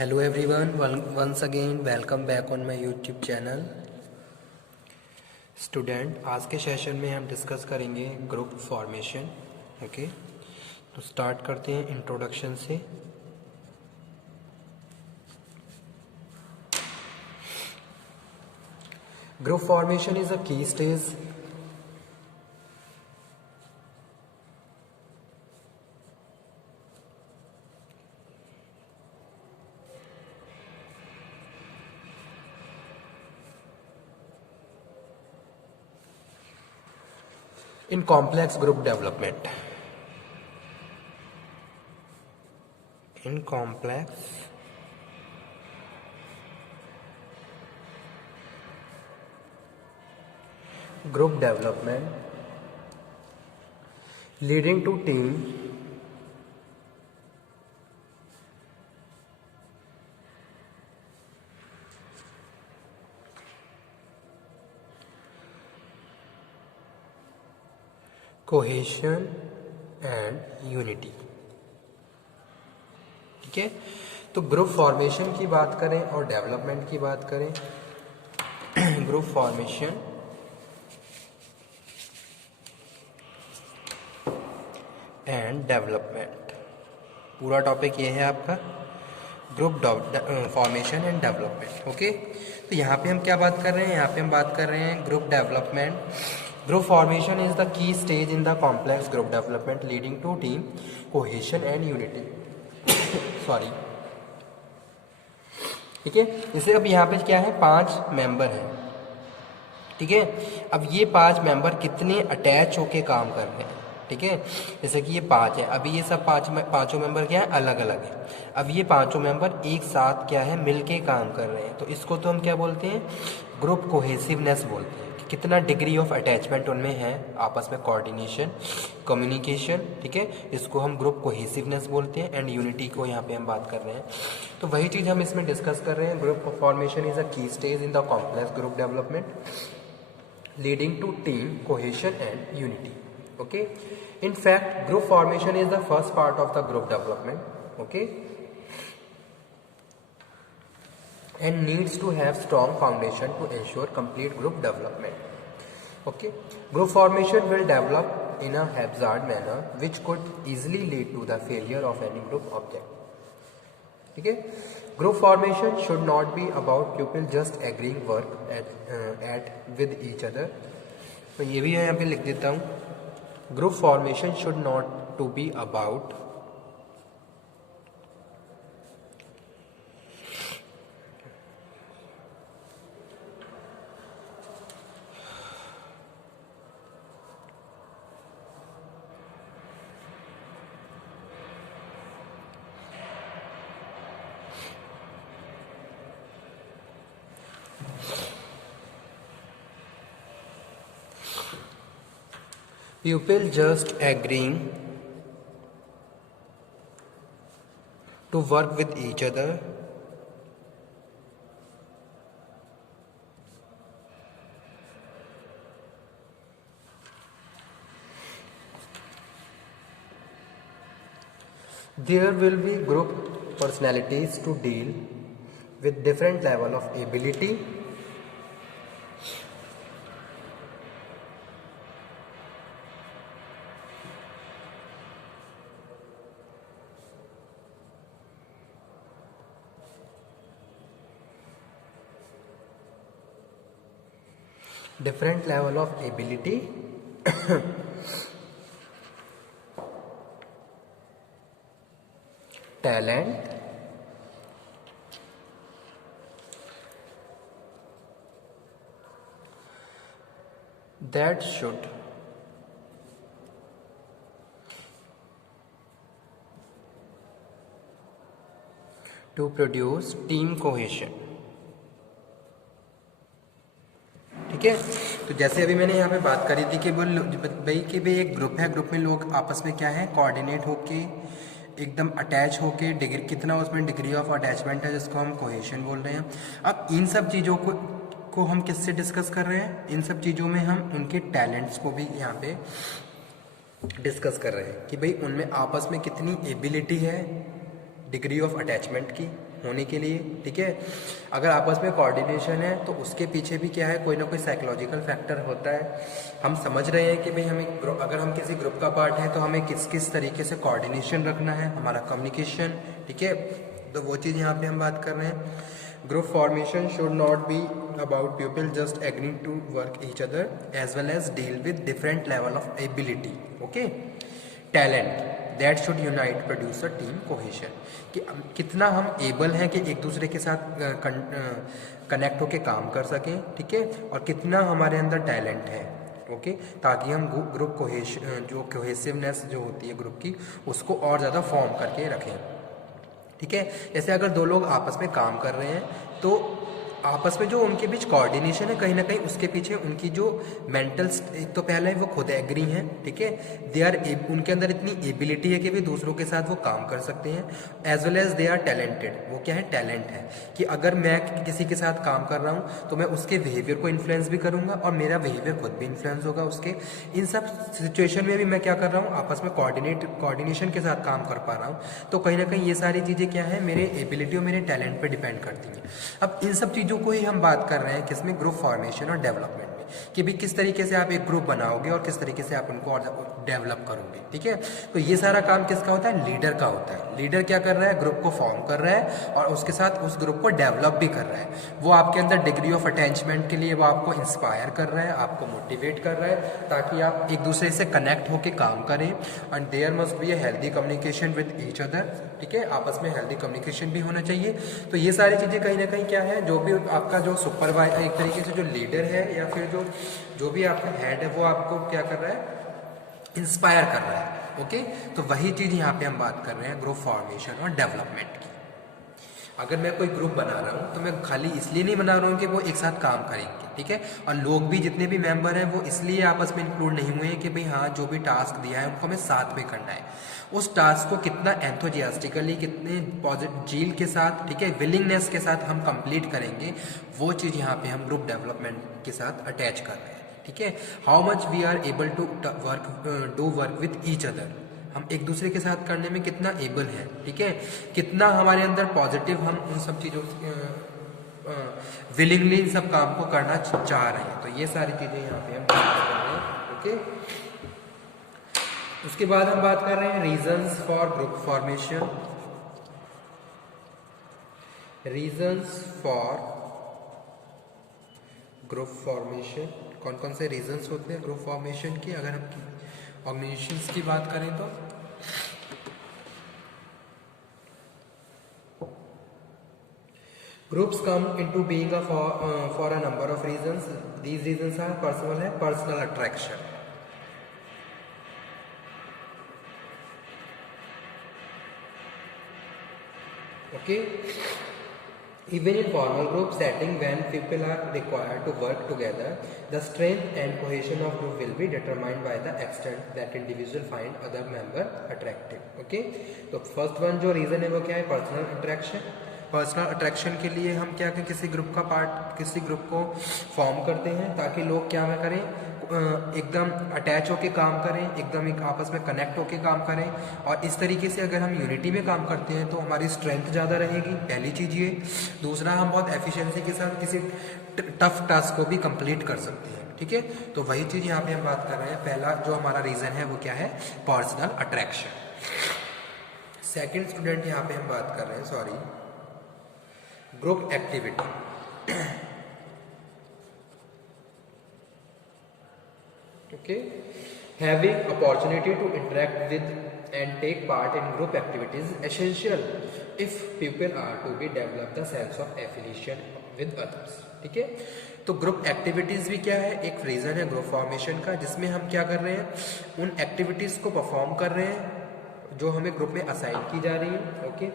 Hello everyone, once again welcome back on my YouTube channel. Student, आज के session में हम डिस्कस करेंगे ग्रुप फॉर्मेशन. ओके, तो स्टार्ट करते हैं इंट्रोडक्शन से. ग्रुप फॉर्मेशन इज अ की stage in complex group development. In complex group development leading to team cohesion and unity. ठीक है, तो ग्रुप फॉर्मेशन की बात करें और डेवलपमेंट की बात करें. ग्रुप फॉर्मेशन एंड डेवलपमेंट, पूरा टॉपिक ये है आपका group formation and development. Okay, तो यहाँ पे हम क्या बात कर रहे हैं? यहाँ पे हम बात कर रहे हैं group development. Group formation is the key stage in the complex group development leading to team cohesion and unity. Sorry. ठीक है, जैसे अब यहाँ पे क्या है, 5 मेंबर हैं. ठीक है, अब ये 5 मेंबर कितने अटैच होके काम कर रहे हैं. ठीक है, जैसे कि ये 5 है. अभी ये सब पांचों मेंबर क्या है, अलग अलग है. अब ये पांचों मेंबर एक साथ क्या है, मिलके काम कर रहे हैं. तो इसको तो हम क्या बोलते हैं, ग्रुप कोहेसिवनेस बोलते हैं. कितना डिग्री ऑफ अटैचमेंट उनमें है, आपस में कोऑर्डिनेशन, कम्युनिकेशन. ठीक है, इसको हम ग्रुप कोहेसिवनेस बोलते हैं. एंड यूनिटी को यहाँ पे हम बात कर रहे हैं. तो वही चीज़ हम इसमें डिस्कस कर रहे हैं. ग्रुप फॉर्मेशन इज अ की stage in the complex group development leading to team cohesion and unity. Okay, in fact group formation is the first part of the group development. Okay, and needs to have strong foundation to ensure complete group development. Okay, group formation will develop in a haphazard manner which could easily lead to the failure of any group object. ठीक है, group formation should not be about people just agreeing work at with each other. तो ये भी यहाँ पे लिख देता हूँ. Group formation should not to be about people just agreeing to work with each other there will be group personalities to deal with different level of ability talent that should to produce team cohesion. ठीक है, तो जैसे अभी मैंने यहाँ पे बात करी थी कि भाई एक ग्रुप है, ग्रुप में लोग आपस में क्या है, कोऑर्डिनेट होके एकदम अटैच होके डिग्री, कितना उसमें डिग्री ऑफ अटैचमेंट है, जिसको हम कोहेशन बोल रहे हैं. अब इन सब चीज़ों को हम किससे डिस्कस कर रहे हैं? इन सब चीज़ों में हम उनके टैलेंट्स को भी यहाँ पे डिस्कस कर रहे हैं कि भाई उनमें आपस में कितनी एबिलिटी है डिग्री ऑफ अटैचमेंट की. होने के लिए, ठीक है। अगर आपस में कोऑर्डिनेशन है तो उसके पीछे भी क्या है, कोई ना कोई साइकोलॉजिकल फैक्टर होता है। हम समझ रहे हैं कि भाई हमें अगर हम किसी ग्रुप का पार्ट है तो हमें किस किस तरीके से कोऑर्डिनेशन रखना है, हमारा कम्युनिकेशन, ठीक है। तो वो चीज़ यहाँ पे हम बात कर रहे हैं। Group formation should not B about people just agreeing to work each other as well as deal with different level of ability, okay, talent that should unite produce a team cohesion, कि कितना हम able हैं कि एक दूसरे के साथ connect होके काम कर सकें, ठीक है, और कितना हमारे अंदर टैलेंट है, ओके, ताकि हम ग्रुप जो कोहेसिवनेस जो होती है ग्रुप की उसको और ज़्यादा फॉर्म करके रखें, ठीक है। जैसे अगर दो लोग आपस में काम कर रहे हैं तो आपस में जो उनके बीच कोऑर्डिनेशन है कहीं ना कहीं उसके पीछे उनकी जो मेंटल, एक तो पहले वो खुद एग्री हैं, ठीक है, दे आर उनके अंदर इतनी एबिलिटी है कि भी दूसरों के साथ वो काम कर सकते हैं, as well as they are talented. वो क्या है, टैलेंट है कि अगर मैं किसी के साथ काम कर रहा हूँ तो मैं उसके बिहेवियर को इन्फ्लुएंस भी करूँगा और मेरा बिहेवियर खुद भी इन्फ्लुएंस होगा उसके। इन सब सिचुएशन में भी मैं क्या कर रहा हूँ, आपस में कोऑर्डिनेशन के साथ काम कर पा रहा हूँ। तो कहीं ना कहीं ये सारी चीज़ें क्या है, मेरे एबिलिटी और मेरे टैलेंट पर डिपेंड करती हैं। अब इन सब चीज़ों को ही हम बात कर रहे हैं किसमें, ग्रुप फॉर्मेशन और डेवलपमेंट में, कि भाई किस तरीके से आप एक ग्रुप बनाओगे और किस तरीके से आप उनको और डेवलप करोगे, ठीक है। तो ये सारा काम किसका होता है, लीडर का होता है। लीडर क्या कर रहा है, ग्रुप को फॉर्म कर रहा है और उसके साथ उस ग्रुप को डेवलप भी कर रहा है। वो आपके अंदर डिग्री ऑफ अटैचमेंट के लिए वो आपको इंस्पायर कर रहा है, आपको मोटिवेट कर रहा है ताकि आप एक दूसरे से कनेक्ट होकर काम करें। And there must be a healthy communication with each other, ठीक है, आपस में हेल्दी कम्युनिकेशन भी होना चाहिए। तो ये सारी चीज़ें कहीं ना कहीं क्या है, जो भी आपका जो सुपरवाइजर, एक तरीके से जो लीडर है या फिर जो भी आपका हेड है वो आपको क्या कर रहा है, इंस्पायर कर रहा है, ओके। तो वही चीज़ यहाँ पे हम बात कर रहे हैं ग्रुप फॉर्मेशन और डेवलपमेंट की। अगर मैं कोई ग्रुप बना रहा हूँ तो मैं खाली इसलिए नहीं बना रहा हूँ कि वो एक साथ काम करेंगे, ठीक है, और लोग भी जितने भी मेंबर हैं वो इसलिए आपस में इंक्लूड नहीं हुए हैं कि भाई हाँ जो भी टास्क दिया है उनको हमें साथ में करना है। उस टास्क को कितना एंथोजियास्टिकली, कितने पॉजिटिव जील के साथ, ठीक है, विलिंगनेस के साथ हम कंप्लीट करेंगे, वो चीज़ यहाँ पे हम ग्रुप डेवलपमेंट के साथ अटैच कर रहे हैं, ठीक है। How much we are able to do work with each other, हम एक दूसरे के साथ करने में कितना एबल है, ठीक है, कितना हमारे अंदर पॉजिटिव हम उन सब चीज़ों विलिंगली इन सब काम को करना चाह रहे हैं। तो ये सारी चीज़ें यहाँ पे हम बात कर रहे हैं, ओके। उसके बाद हम बात कर रहे हैं reasons for group formation. Reasons for group formation, कौन कौन से रीजंस होते हैं ग्रुप फॉर्मेशन के, अगर हम ऑर्गेनाइजेशंस की बात करें तो groups come into being for a number of reasons. These reasons are personal attraction, okay, even in formal group setting when people are required to work together, the strength and cohesion of group will be determined by the extent that individual find other member attractive, okay। तो first one जो reason है वो क्या है, personal attraction. Personal attraction के लिए हम क्या करें, किसी ग्रुप का पार्ट, किसी ग्रुप को फॉर्म करते हैं ताकि लोग क्या करें, एकदम अटैच होके काम करें, एकदम एक आपस में कनेक्ट होके काम करें। और इस तरीके से अगर हम यूनिटी में काम करते हैं तो हमारी स्ट्रेंथ ज़्यादा रहेगी, पहली चीज़ ये। दूसरा, हम बहुत एफिशिएंसी के साथ किसी टफ टास्क को भी कंप्लीट कर सकते हैं, ठीक है। तो वही चीज़ यहाँ पे हम बात कर रहे हैं। पहला जो हमारा रीज़न है वो क्या है, पर्सनल अट्रैक्शन। सेकेंड स्टूडेंट यहाँ पे हम बात कर रहे हैं, sorry, group activity, okay, having opportunity to interact with and take part in group activities is essential if people are to be develop the sense of affiliation with others, ठीक है। तो ग्रुप एक्टिविटीज भी क्या है, एक reason है group formation का, जिसमें हम क्या कर रहे हैं, उन एक्टिविटीज को परफॉर्म कर रहे हैं जो हमें ग्रुप में असाइन की जा रही है, ओके।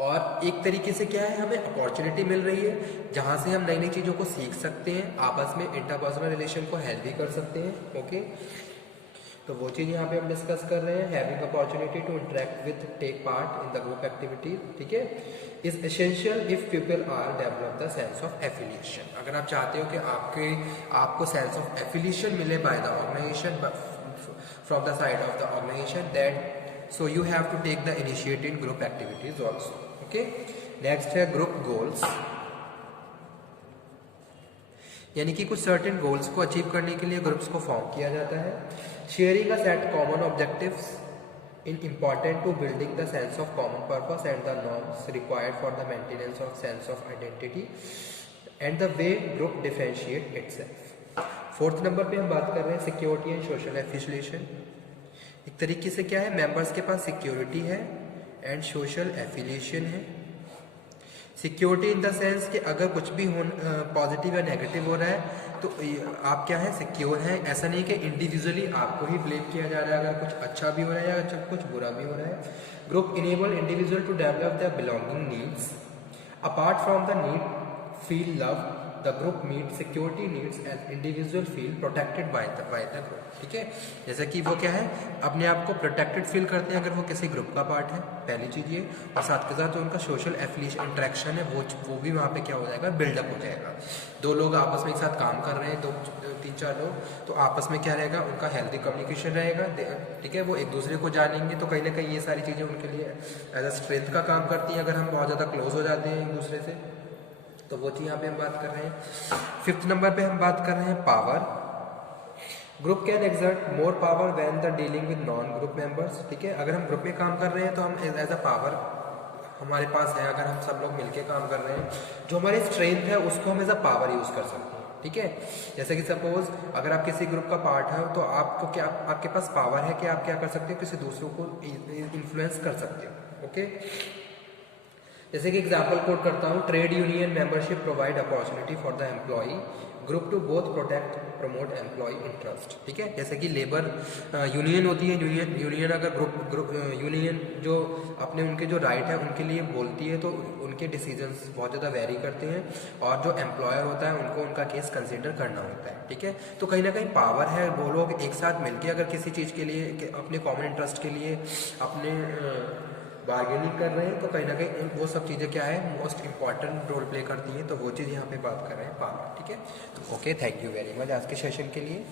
और एक तरीके से क्या है, हमें अपॉर्चुनिटी मिल रही है जहाँ से हम नई नई चीज़ों को सीख सकते हैं, आपस में इंटरपर्सनल रिलेशन को हेल्प भी कर सकते हैं, ओके। तो वो चीज़ यहाँ पे हम डिस्कस कर रहे हैं, having opportunity to interact with, take part in the group activity, ठीक है, is essential if people are develop the sense of affiliation. अगर आप चाहते हो कि आपको सेंस ऑफ एफिलिएशन मिले by the organisation, from the side of the organisation, that so you have to take the initiative in group activities also. Okay, next है group goals, यानी कि कुछ सर्टेन गोल्स को अचीव करने के लिए groups को फॉर्म किया जाता है। Sharing a set common objectives in important to building the sense of common purpose and the norms required for the maintenance of sense of identity and the way group differentiate itself. Fourth number पे हम बात कर रहे हैं security and social affiliation. एक तरीके से क्या है, मेंबर्स के पास सिक्योरिटी है एंड सोशल एफिलिएशन है। सिक्योरिटी इन द सेंस कि अगर कुछ भी पॉजिटिव या नेगेटिव हो रहा है तो आप क्या है, सिक्योर हैं। ऐसा नहीं कि इंडिविजुअली आपको ही ब्लेम किया जा रहा है अगर कुछ अच्छा भी हो रहा है या अच्छा कुछ बुरा भी हो रहा है। Group enable individual to develop the belonging needs apart from the need feel love the group meet security needs and individual feel protected by the group. ठीक है, जैसा कि वो क्या है, अपने आप को प्रोटेक्टेड फील करते हैं अगर वो किसी ग्रुप का पार्ट है, पहली चीज़ ये। और साथ के साथ जो उनका सोशल एफिलिएशन इंटरेक्शन है वो भी वहाँ पे क्या हो जाएगा, बिल्डअप हो जाएगा। दो लोग आपस में एक साथ काम कर रहे हैं, 2-3-4 लोग, तो आपस में क्या रहेगा, उनका हेल्दी कम्युनिकेशन रहेगा। ठीक है, वो एक दूसरे को जानेंगे, तो कहीं ना कहीं ये सारी चीज़ें उनके लिए एज अ स्ट्रेंथ का काम करती हैं। अगर हम बहुत ज़्यादा क्लोज हो जाते हैं एक दूसरे से, तो वो चीज़ यहाँ पे हम बात कर रहे हैं। फिफ्थ नंबर पे हम बात कर रहे हैं power. Group can exert more power when the dealing with non group members. ठीक है, अगर हम ग्रुप में काम कर रहे हैं तो हम एज अ पावर हमारे पास है। अगर हम सब लोग मिलके काम कर रहे हैं, जो हमारी स्ट्रेंथ है उसको हम एज अ पावर यूज कर सकते हैं। ठीक है, जैसे कि सपोज अगर आप किसी ग्रुप का पार्ट है तो आपको क्या, आपके पास पावर है कि आप क्या कर सकते हो, किसी दूसरों को इन्फ्लुएंस कर सकते हो। ओके, जैसे कि एग्जाम्पल कोट करता हूँ, trade union membership provide opportunity for the employee group to both protect promote employ interest. ठीक है, जैसे कि लेबर यूनियन होती है, यूनियन अगर ग्रुप यूनियन जो अपने उनके जो राइट है उनके लिए बोलती है तो उनके डिसीजंस बहुत ज़्यादा वेरी करते हैं, और जो एम्प्लॉयर होता है उनको उनका केस कंसिडर करना होता है। ठीक है, तो कहीं ना कहीं पावर है, वो लोग एक साथ मिलकर अगर किसी चीज़ के लिए, अपने कॉमन इंटरेस्ट के लिए अपने बार्गेनिंग कर रहे हैं, तो कहीं ना कहीं वो सब चीज़ें क्या है, मोस्ट इंपॉर्टेंट रोल प्ले करती हैं। तो वो चीज़ यहाँ पे बात कर रहे हैं पावर। ठीक है, तो okay, thank you very much आज के सेशन के लिए।